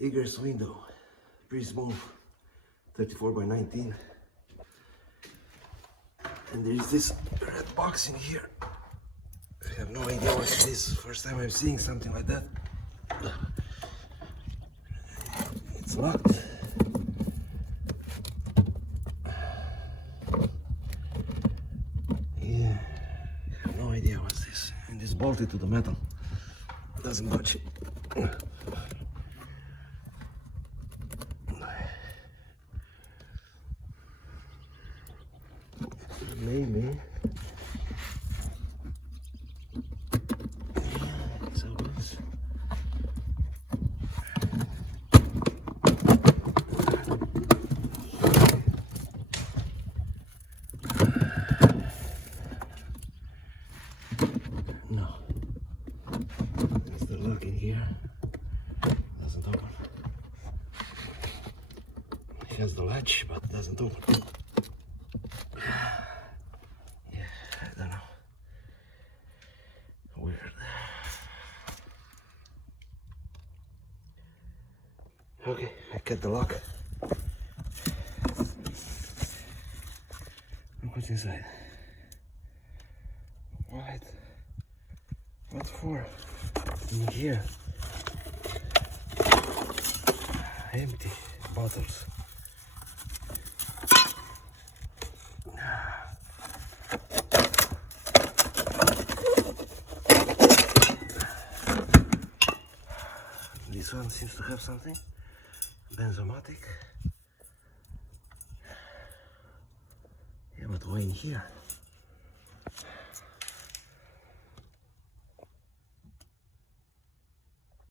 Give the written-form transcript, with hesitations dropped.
egress window, pretty small, 34 by 19. And there is this red box in here. I have no idea what it is. First time I'm seeing something like that. It's locked. Yeah, I have no idea what's this. And it's bolted to the metal. It doesn't budge. Maybe. So it's no. There's the lock in here. Doesn't open. It has the latch, but it doesn't open. I don't know. Weird. Okay, I cut the lock. Look what's inside. What? What for? In here. Empty bottles. This one seems to have something. Benzomatic. Yeah, but why in here?